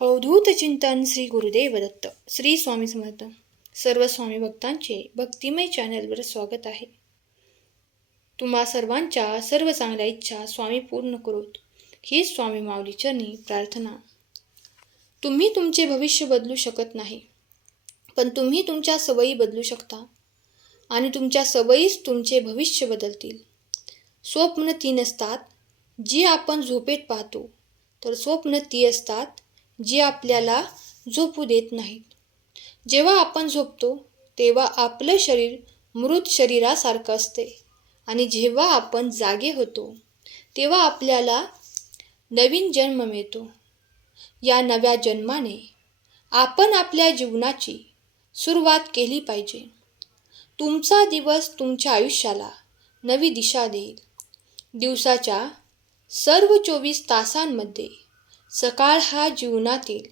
अवधूत चिंतन श्री गुरुदेव दत्त. श्री स्वामी समर्थ. सर्व स्वामी भक्तांचे भक्तिमय चॅनलवर स्वागत आहे. तुम्हा सर्वांच्या सर्व चांगल्या इच्छा स्वामी पूर्ण करोत, ही स्वामी माऊली चरणी प्रार्थना. तुम्ही तुमचे भविष्य बदलू शकत नाही, पण तुम्ही तुमच्या सवयी बदलू शकता आणि तुमच्या सवयीच तुमचे भविष्य बदलतील. स्वप्न 3 असतात जी आपण झोपेत पाहतो, तर स्वप्न ती असतात जी आपल्याला झोपू देत नाहीत. जेव्हा आपण झोपतो तेव्हा आपलं शरीर मृत शरीरासारखं असते आणि जेव्हा आपण जागे होतो तेव्हा आपल्याला नवीन जन्म मिळतो. या नव्या जन्माने आपण आपल्या जीवनाची सुरुवात केली पाहिजे. तुमचा दिवस तुमच्या आयुष्याला नवी दिशा देईल. दिवसाच्या सर्व 24 तासांमध्ये सकाळ हा जीवनातील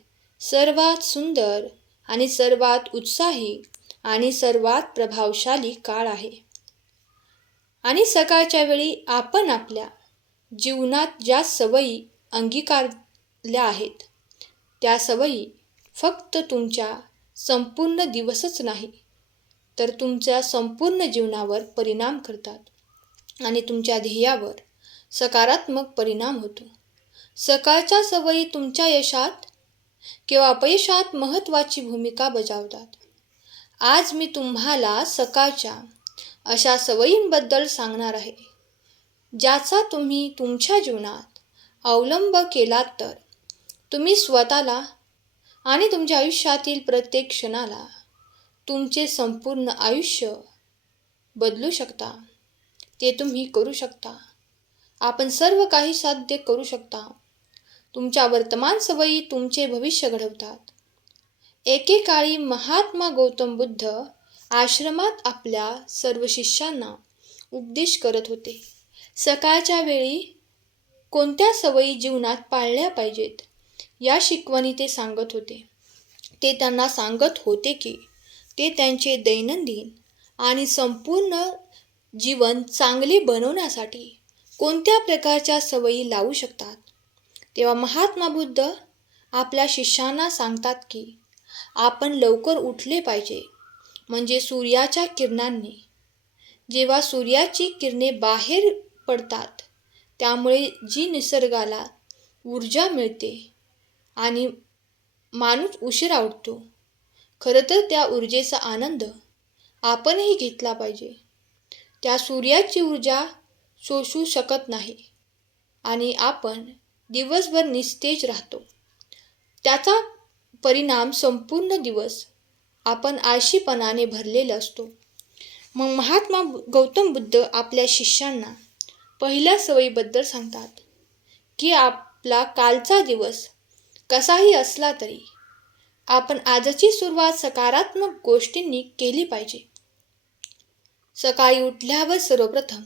सर्वात सुंदर आणि सर्वात उत्साही आणि सर्वात प्रभावशाली काळ आहे. आणि सकाळच्या वेळी आपण आपल्या जीवनात ज्या सवयी अंगीकारल्या आहेत, त्या सवयी फक्त तुमच्या संपूर्ण दिवसच नाही, तर तुमच्या संपूर्ण जीवनावर परिणाम करतात आणि तुमच्या ध्येयावर सकारात्मक परिणाम होतो. सकाळच्या सवयी तुमच्या यशात किंवा अपयशात महत्त्वाची भूमिका बजावतात. आज मी तुम्हाला सकाळच्या अशा सवयींबद्दल सांगणार आहे, ज्याचा तुम्ही तुमच्या जीवनात अवलंब केलात तर तुम्ही स्वतःला आणि तुमच्या आयुष्यातील प्रत्येक क्षणाला तुमचे संपूर्ण आयुष्य बदलू शकता. ते तुम्ही करू शकता. आपण सर्व काही साध्य करू शकता. तुमच्या वर्तमान सवयी तुमचे भविष्य घडवतात. एकेकाळी महात्मा गौतम बुद्ध आश्रमात आपल्या सर्व शिष्यांना उपदेश करत होते. सकाळच्या वेळी कोणत्या सवयी जीवनात पाळल्या पाहिजेत या शिकवणी ते सांगत होते. ते त्यांना सांगत होते की ते त्यांचे दैनंदिन आणि संपूर्ण जीवन चांगले बनवण्यासाठी कोणत्या प्रकारच्या सवयी लावू शकतात. तेव्हा महात्मा बुद्ध आपल्या शिष्यांना सांगतात की आपण लवकर उठले पाहिजे, म्हणजे सूर्याच्या किरणांनी. जेव्हा सूर्याची किरणे बाहेर पडतात त्यामुळे जी निसर्गाला ऊर्जा मिळते आणि माणूस उशिरा उठतो. खरं तर त्या ऊर्जेचा आनंद आपणही घेतला पाहिजे. त्या सूर्याची ऊर्जा शोषू शकत नाही आणि आपण दिवसभर निस्तेज राहतो. त्याचा परिणाम संपूर्ण दिवस आपण आळशीपणाने भरलेला असतो. मग महात्मा गौतम बुद्ध आपल्या शिष्यांना पहिल्या सवयीबद्दल सांगतात की आपला कालचा दिवस कसाही असला तरी आपण आजची सुरुवात सकारात्मक गोष्टींनी केली पाहिजे. सकाळी उठल्यावर सर्वप्रथम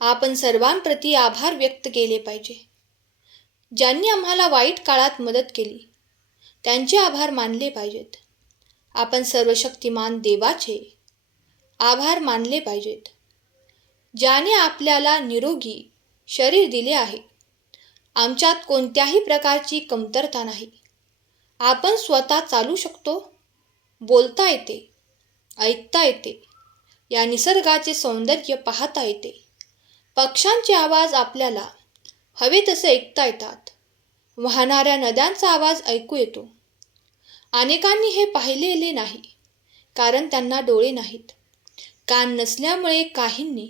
आपण सर्वांप्रती आभार व्यक्त केले पाहिजे. ज्यांनी आम्हाला वाईट काळात मदत केली त्यांचे आभार मानले पाहिजेत. आपण सर्वशक्तिमान देवाचे आभार मानले पाहिजेत, ज्याने आपल्याला निरोगी शरीर दिले आहे. आमच्यात कोणत्याही प्रकारची कमतरता नाही. आपण स्वतः चालू शकतो, बोलता येते, ऐकता येते, या निसर्गाचे सौंदर्य पाहता येते. पक्ष्यांचे आवाज आपल्याला हवे तसे ऐकता येतात. वाहणाऱ्या नद्यांचा आवाज ऐकू येतो. अनेकांनी हे पाहिलेले नाही कारण त्यांना डोळे नाहीत. कान नसल्यामुळे काहींनी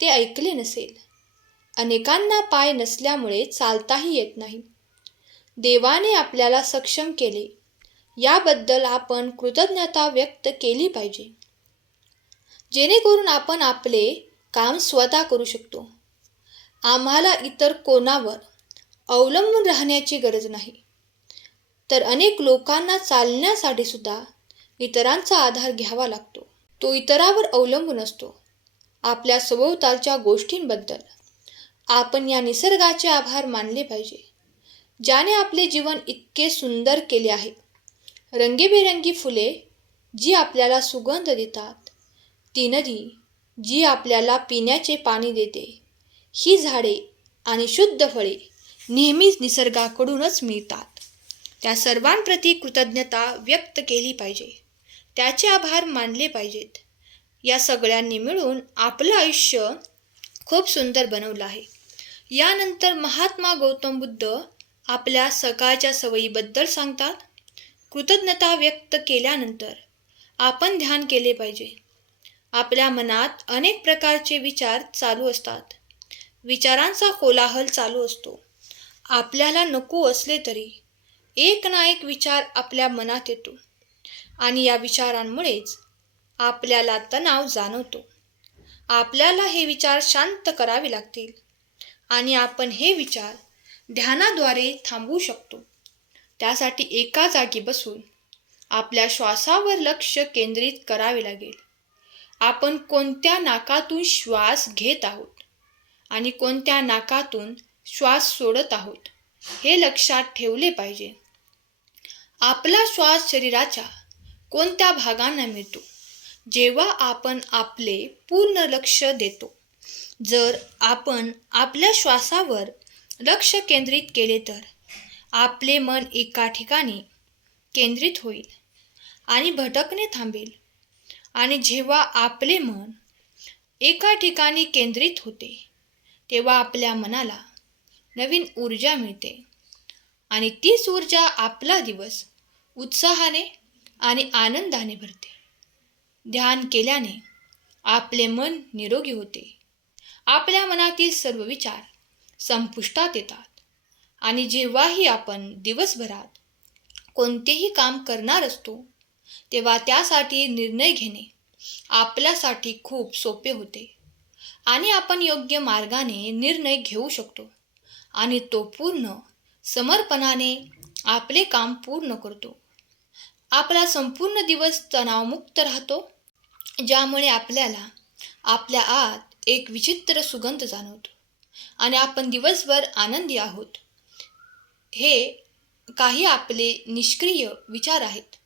ते ऐकले नसेल. अनेकांना पाय नसल्यामुळे चालताही येत नाही. देवाने आपल्याला सक्षम केले याबद्दल आपण कृतज्ञता व्यक्त केली पाहिजे, जेणेकरून आपण आपले काम स्वतः करू शकतो. आम्हाला इतर कोणावर अवलंबून राहण्याची गरज नाही, तर अनेक लोकांना चालण्यासाठी सुद्धा इतरांचा आधार घ्यावा लागतो. तो इतरांवर अवलंबून असतो. आपल्या सभोवतालच्या गोष्टींबद्दल आपण या निसर्गाचे आभार मानले पाहिजे, ज्याने आपले जीवन इतके सुंदर केले आहे. रंगीबेरंगी फुले जी आपल्याला सुगंध देतात, ती नदी जी आपल्याला पिण्याचे पाणी देते, ही झाडे आणि शुद्ध फळे नेहमीच निसर्गाकडूनच मिळतात. त्या सर्वांप्रती कृतज्ञता व्यक्त केली पाहिजे. त्याचे आभार मानले पाहिजेत. या सगळ्यांनी मिळून आपलं आयुष्य खूप सुंदर बनवलं आहे. यानंतर महात्मा गौतम बुद्ध आपल्या सकाळच्या सवयीबद्दल सांगतात. कृतज्ञता व्यक्त केल्यानंतर आपण ध्यान केले पाहिजे. आपल्या मनात अनेक प्रकारचे विचार चालू असतात. विचारांचा कोलाहल चालू असतो. आपल्याला नको असले तरी एक ना एक विचार आपल्या मनात येतो आणि या विचारांमुळेच आपल्याला तणाव जाणवतो. आपल्याला हे विचार शांत करावे लागतील आणि आपण हे विचार ध्यानाद्वारे थांबवू शकतो. त्यासाठी एका जागी बसून आपल्या श्वासावर लक्ष केंद्रित करावे लागेल. आपण कोणत्या नाकातून श्वास घेत आहोत आणि कोणत्या नाकातून श्वास सोडत आहोत हे लक्षात ठेवले पाहिजे. आपला श्वास शरीराच्या कोणत्या भागांना मिळतो जेव्हा आपण आपले पूर्ण लक्ष देतो. जर आपण आपल्या श्वासावर लक्ष केंद्रित केले तर आपले मन एका ठिकाणी केंद्रित होईल आणि भटकणे थांबेल. आणि जेव्हा आपले मन एका ठिकाणी केंद्रित होते तेव्हा आपल्या मनाला नवीन ऊर्जा मिळते आणि तीच ऊर्जा आपला दिवस उत्साहाने आणि आनंदाने भरते. ध्यान केल्याने आपले मन निरोगी होते. आपल्या मनातील सर्व विचार संपुष्टात येतात आणि जेव्हाही आपण दिवसभरात कोणतेही काम करणार असतो तेव्हा त्यासाठी निर्णय घेणे आपल्यासाठी खूप सोपे होते आणि आपण योग्य मार्गाने निर्णय घेऊ शकतो आणि तो पूर्ण समर्पणाने आपले काम पूर्ण करतो. आपला संपूर्ण दिवस तणावमुक्त राहतो, ज्यामुळे आपल्याला आपल्या आत एक विचित्र सुगंध जाणवतो आणि आपण दिवसभर आनंदी आहोत. हे काही आपले निष्क्रिय विचार आहेत,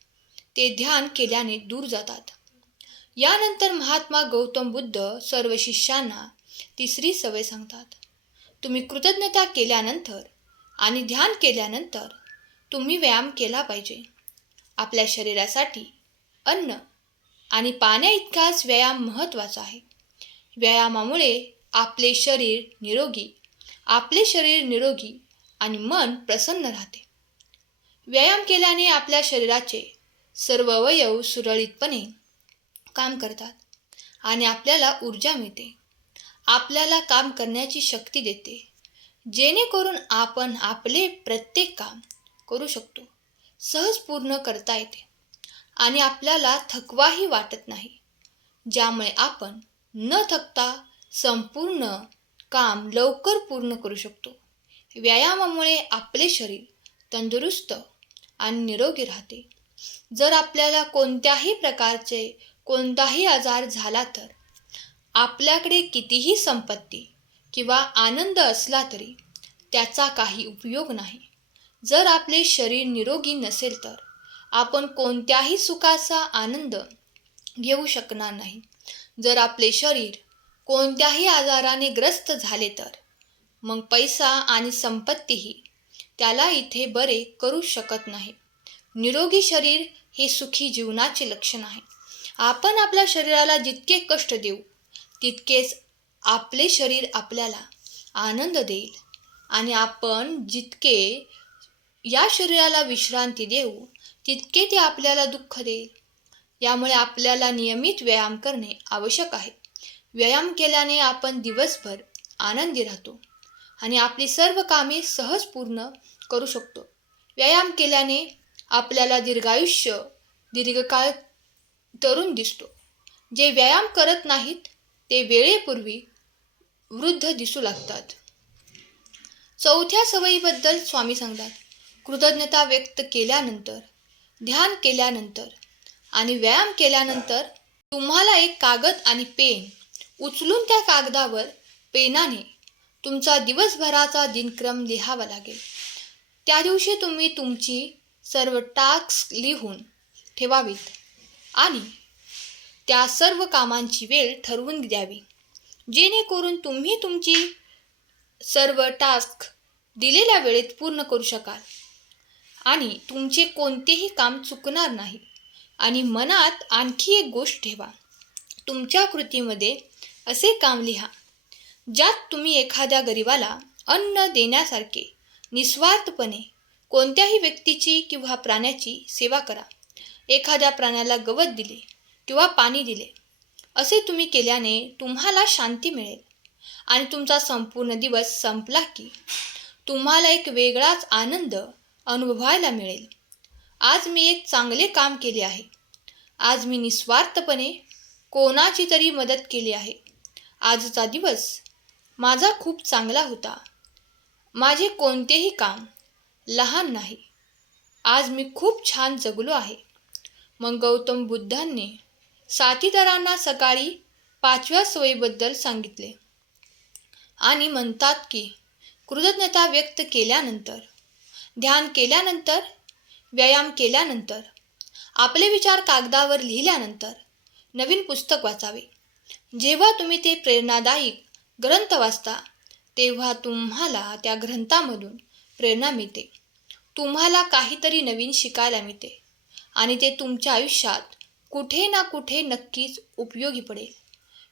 ते ध्यान केल्याने दूर जातात. यानंतर महात्मा गौतम बुद्ध सर्व शिष्यांना तिसरी सवय सांगतात. तुम्ही कृतज्ञता केल्यानंतर आणि ध्यान केल्यानंतर तुम्ही व्यायाम केला पाहिजे. आपल्या शरीरासाठी अन्न आणि पाण्याइतकाच व्यायाम महत्त्वाचा आहे. व्यायामामुळे आपले शरीर निरोगी आणि मन प्रसन्न राहते. व्यायाम केल्याने आपल्या शरीराचे सर्व अवयव सुरळीतपणे काम करतात आणि आपल्याला ऊर्जा मिळते. आपल्याला काम करण्याची शक्ती देते, जेणेकरून आपण आपले प्रत्येक काम करू शकतो, सहज पूर्ण करता येते आणि आपल्याला थकवाही वाटत नाही, ज्यामुळे आपण न थकता संपूर्ण काम लवकर पूर्ण करू शकतो. व्यायामामुळे आपले शरीर तंदुरुस्त आणि निरोगी राहते. जर आपल्याला कोणत्याही प्रकारचे कोणताही आजार झाला तर आपल्याकडे कितीही संपत्ती किंवा आनंद असला तरी त्याचा काही उपयोग नाही. जर आपले शरीर निरोगी नसेल तर आपण कोणत्याही सुखाचा आनंद घेऊ शकणार नाही. जर आपले शरीर कोणत्याही आजाराने ग्रस्त झाले तर मग पैसा आणि संपत्तीही त्याला इथे बरे करू शकत नाही. निरोगी शरीर हे सुखी जीवनाचे लक्षण आहे. आपण आपल्या शरीराला जितके कष्ट देऊ तितकेच आपले शरीर आपल्याला आनंद देईल आणि आपण जितके या शरीराला विश्रांती देऊ तितके ते आपल्याला दुःख देईल. यामुळे आपल्याला नियमित व्यायाम करणे आवश्यक आहे. व्यायाम केल्याने आपण दिवसभर आनंदी राहतो आणि आपली सर्व कामे सहज पूर्ण करू शकतो. व्यायाम केल्याने आपल्याला दीर्घकाळ तरुण दिसतो. जे व्यायाम करत नाहीत ते वेळेपूर्वी वृद्ध दिसू लागतात. चौथ्या सवयीबद्दल स्वामी सांगतात. कृतज्ञता व्यक्त केल्यानंतर, ध्यान केल्यानंतर आणि व्यायाम केल्यानंतर तुम्हाला एक कागद आणि पेन उचलून त्या कागदावर पेनाने तुमचा दिवसभराचा दिनक्रम लिहावा लागेल. त्या दिवशी तुम्ही तुमची सर्व टास्क लिहून ठेवावीत आणि त्या सर्व कामांची वेळ ठरवून द्यावी, जेणेकरून तुम्ही तुमची सर्व टास्क दिलेल्या वेळेत पूर्ण करू शकाल. आणि तुमचे कोणतेही काम चुकणार नाही. आणि मनात आणखी एक गोष्ट ठेवा, तुमच्या कृतीमध्ये असे काम लिहा ज्यात तुम्ही एखाद्या गरिबाला अन्न देण्यासारखे निस्वार्थपणे कोणत्याही व्यक्तीची किंवा प्राण्याची सेवा करा. एखाद्या प्राण्याला गवत दिले किंवा पाणी दिले असे तुम्ही केल्याने तुम्हाला शांती मिळेल आणि तुमचा संपूर्ण दिवस संपला की तुम्हाला एक वेगळाच आनंद अनुभवायला मिळेल. आज मी एक चांगले काम केले आहे. आज मी निस्वार्थपणे कोणाची तरी मदत केली आहे. आजचा दिवस माझा खूप चांगला होता. माझे कोणतेही काम लहान नाही. आज मी खूप छान जगलो आहे. मग गौतम बुद्धांनी साथीदारांना सकाळी 5व्या सवयीबद्दल सांगितले आणि म्हणतात की कृतज्ञता व्यक्त केल्यानंतर, ध्यान केल्यानंतर, व्यायाम केल्यानंतर, आपले विचार कागदावर लिहिल्यानंतर नवीन पुस्तक वाचावे. जेव्हा तुम्ही ते प्रेरणादायी ग्रंथ वाचता तेव्हा तुम्हाला त्या ग्रंथामधून प्रेरणा मिळते. तुम्हाला काहीतरी नवीन शिकायला मिळते आणि ते तुमच्या आयुष्यात कुठे ना कुठे नक्कीच उपयोगी पडेल.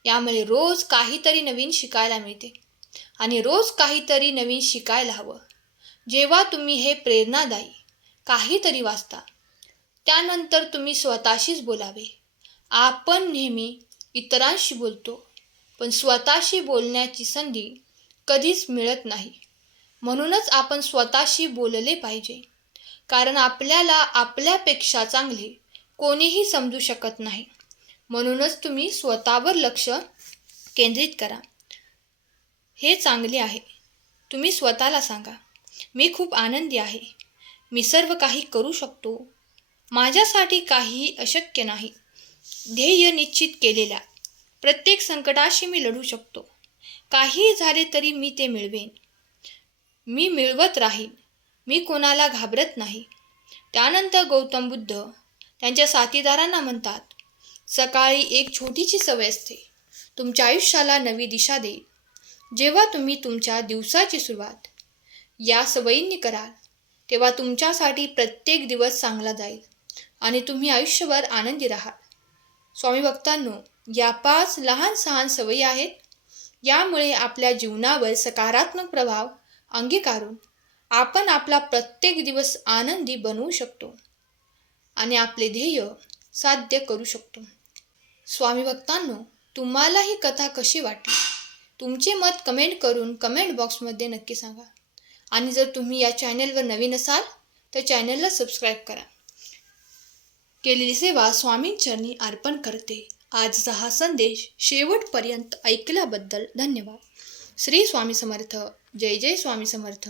यामुळे रोज काहीतरी नवीन शिकायला मिळते आणि रोज काहीतरी नवीन शिकायला हवं. जेव्हा तुम्ही हे प्रेरणादायी काहीतरी वाचता त्यानंतर तुम्ही स्वतःशीच बोलावे. आपण नेहमी इतरांशी बोलतो पण स्वतःशी बोलण्याची संधी कधीच मिळत नाही. म्हणूनच आपण स्वतःशी बोलले पाहिजे, कारण आपल्याला आपल्यापेक्षा चांगले कोणीही समजू शकत नाही. म्हणूनच तुम्ही स्वतःवर लक्ष केंद्रित करा. हे चांगले आहे. तुम्ही स्वतःला सांगा, मी खूप आनंदी आहे. मी सर्व काही करू शकतो. माझ्यासाठी काहीही अशक्य नाही. ध्येय निश्चित केलेल्या प्रत्येक संकटाशी मी लढू शकतो. काहीही झाले तरी मी ते मिळवेन. मी मिळवत राहीन. मी कोणाला घाबरत नाही. त्यानंतर गौतम बुद्ध त्यांच्या साथीदारांना म्हणतात, सकाळी एक छोटीशी सवय असते तुमच्या आयुष्याला नवी दिशा देईल. जेव्हा तुम्ही तुमच्या दिवसाची सुरुवात या सवयींनी कराल तेव्हा तुमच्यासाठी प्रत्येक दिवस चांगला जाईल आणि तुम्ही आयुष्यभर आनंदी राहाल. स्वामी भक्तांनो, या 5 लहान सहान सवयी आहेत. यामुळे आपल्या जीवनावर सकारात्मक प्रभाव अंगीकारून आपण आपला प्रत्येक दिवस आनंदी बनवू शकतो आणि आपले ध्येय साध्य करू शकतो. स्वामी भक्तांनो, तुम्हाला ही कथा कशी वाटली? तुमचे मत कमेंट करून कमेंट बॉक्समध्ये नक्की सांगा. आणि जर तुम्ही या चॅनलवर नवीन असाल तर चॅनलला सबस्क्राईब करा. केलेली सेवा स्वामींचरणी अर्पण करते. आजचा हा संदेश शेवटपर्यंत ऐकल्याबद्दल धन्यवाद. श्री स्वामी समर्थ. जय जय स्वामी समर्थ.